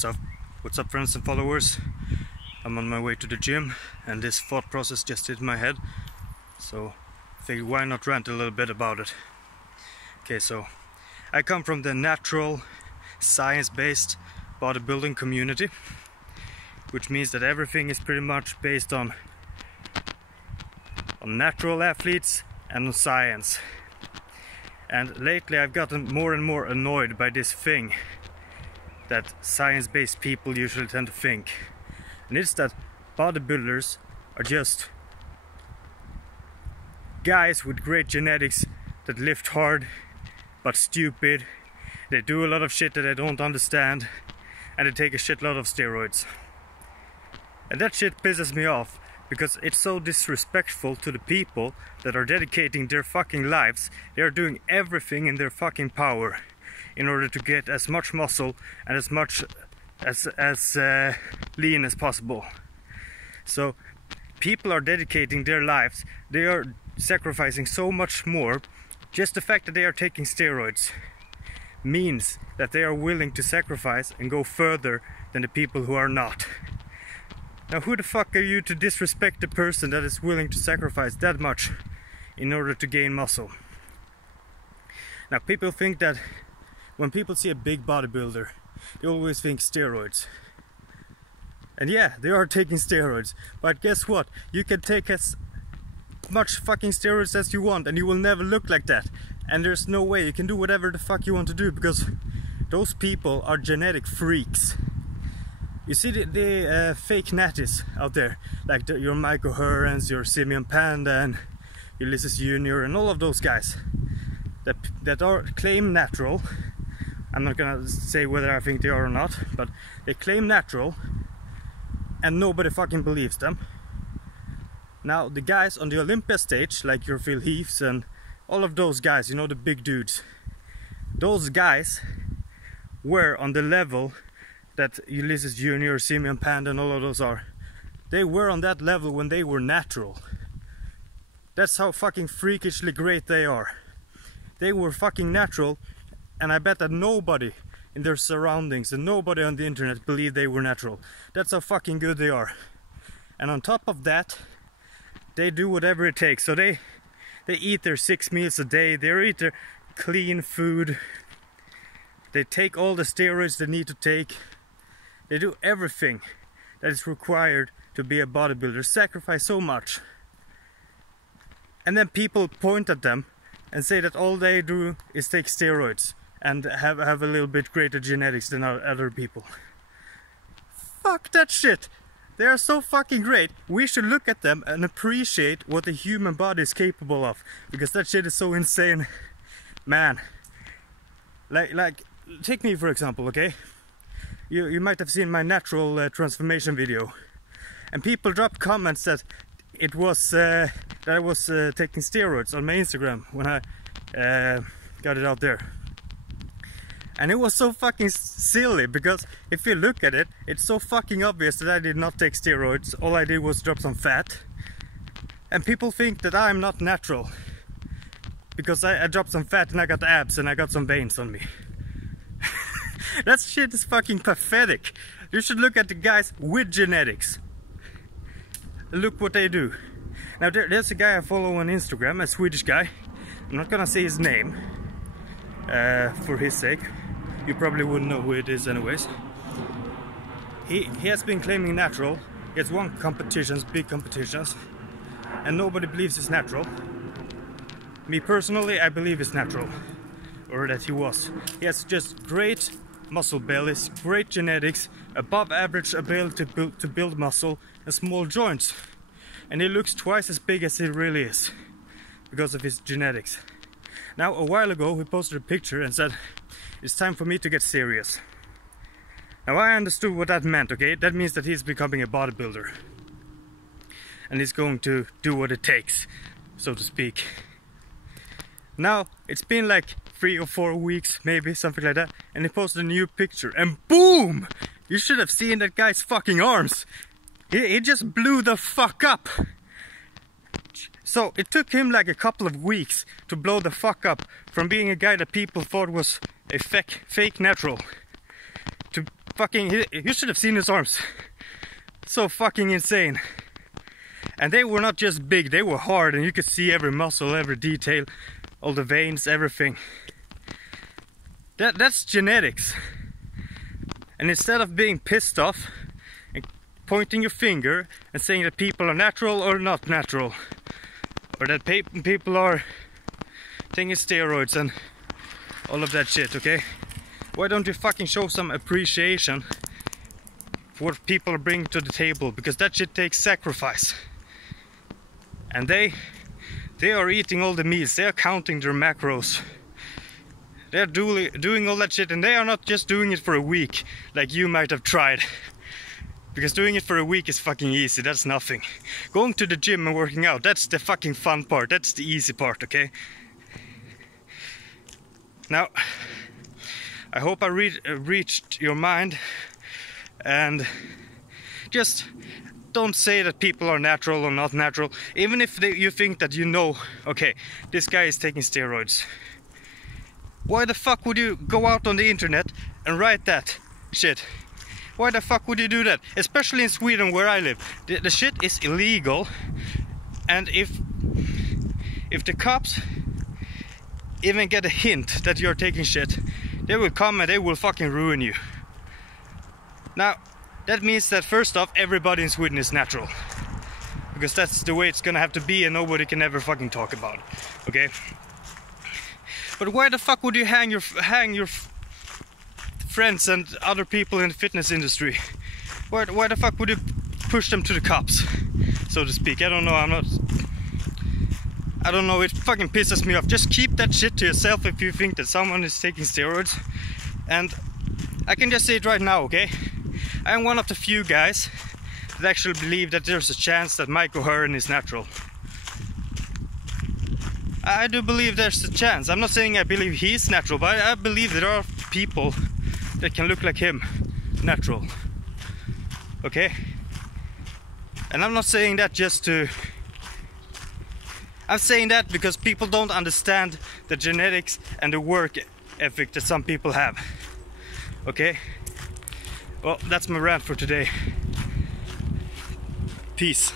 So, what's up friends and followers? I'm on my way to the gym and this thought process just hit my head. So, I figured why not rant a little bit about it. Okay, so I come from the natural, science-based bodybuilding community, which means that everything is pretty much based on natural athletes and on science. And lately I've gotten more and more annoyed by this thing that science-based people usually tend to think. And it's that bodybuilders are just guys with great genetics that lift hard but stupid. They do a lot of shit that they don't understand, and they take a shitload of steroids. And that shit pisses me off, because it's so disrespectful to the people that are dedicating their fucking lives. They are doing everything in their fucking power in order to get as much muscle and as much as lean as possible. So people are dedicating their lives. They are sacrificing so much more. Just the fact that they are taking steroids means that they are willing to sacrifice and go further than the people who are not. Now who the fuck are you to disrespect the person that is willing to sacrifice that much in order to gain muscle? Now people think that when people see a big bodybuilder, they always think steroids. And yeah, they are taking steroids, but guess what? You can take as much fucking steroids as you want and you will never look like that. And there's no way you can do whatever the fuck you want to do, because those people are genetic freaks. You see the fake natties out there, like your Michael Hurrens, your Simeon Panda and Ulysses Jr. and all of those guys that are claim natural. I'm not gonna say whether I think they are or not, but they claim natural and nobody fucking believes them. Now the guys on the Olympia stage, like your Phil Heaths and all of those guys, you know, the big dudes, those guys were on the level that Ulysses Jr., Simeon Panda and all of those are. They were on that level when they were natural. That's how fucking freakishly great they are. They were fucking natural, and I bet that nobody in their surroundings and nobody on the internet believed they were natural. That's how fucking good they are. And on top of that, they do whatever it takes. So they eat their 6 meals a day, they eat their clean food, they take all the steroids they need to take, they do everything that is required to be a bodybuilder, sacrifice so much. And then people point at them and say that all they do is take steroids and have a little bit greater genetics than other people. Fuck that shit! They are so fucking great. We should look at them and appreciate what the human body is capable of, because that shit is so insane. Man, like take me for example, okay? You might have seen my natural transformation video, and people dropped comments that it was that I was taking steroids on my Instagram when I got it out there. And it was so fucking silly, because if you look at it, it's so fucking obvious that I did not take steroids. All I did was drop some fat. And people think that I'm not natural because I dropped some fat and I got abs and I got some veins on me. That shit is fucking pathetic. You should look at the guys with genetics. Look what they do. Now there's a guy I follow on Instagram, a Swedish guy. I'm not gonna say his name for his sake. You probably wouldn't know who it is anyways. He has been claiming natural. He has won competitions, big competitions, and nobody believes it's natural. Me personally, I believe it's natural, or that he was. He has just great muscle bellies, great genetics, above average ability to build muscle, and small joints. And he looks twice as big as he really is because of his genetics. Now a while ago he posted a picture and said, "It's time for me to get serious." Now I understood what that meant, okay? That means that he's becoming a bodybuilder. And he's going to do what it takes, so to speak. Now it's been like 3 or 4 weeks, maybe, something like that, and he posted a new picture and boom! You should have seen that guy's fucking arms! He just blew the fuck up! So it took him like a couple of weeks to blow the fuck up from being a guy that people thought was a fake natural fucking, you should have seen his arms. So fucking insane. And they were not just big, they were hard, and you could see every muscle, every detail, all the veins, everything. That's genetics. And instead of being pissed off and pointing your finger and saying that people are natural or not natural, or that people are taking steroids and all of that shit, okay? Why don't you fucking show some appreciation for what people are bringing to the table? Because that shit takes sacrifice. And they are eating all the meals, they are counting their macros. They're doing all that shit, and they are not just doing it for a week, like you might have tried. Because doing it for a week is fucking easy, that's nothing. Going to the gym and working out, that's the fucking fun part, that's the easy part, okay? Now, I hope I reached your mind, and just don't say that people are natural or not natural, even if you think that you know, okay, this guy is taking steroids. Why the fuck would you go out on the internet and write that shit? Why the fuck would you do that? Especially in Sweden where I live. The shit is illegal, and if the cops even get a hint that you're taking shit, they will come and they will fucking ruin you. Now, that means that first off, everybody in Sweden is natural. Because that's the way it's gonna have to be, and nobody can ever fucking talk about it. Okay? But why the fuck would you hang your friends and other people in the fitness industry? Why the fuck would you push them to the cops, so to speak? I don't know, I don't know, it fucking pisses me off. Just keep that shit to yourself if you think that someone is taking steroids. And I can just say it right now, okay? I am one of the few guys that actually believe that there's a chance that Mike O'Hearn is natural. I do believe there's a chance. I'm not saying I believe he's natural, but I believe there are people that can look like him natural. Okay? And I'm not saying that just to... I'm saying that because people don't understand the genetics and the work ethic that some people have. Okay? Well, that's my rant for today. Peace.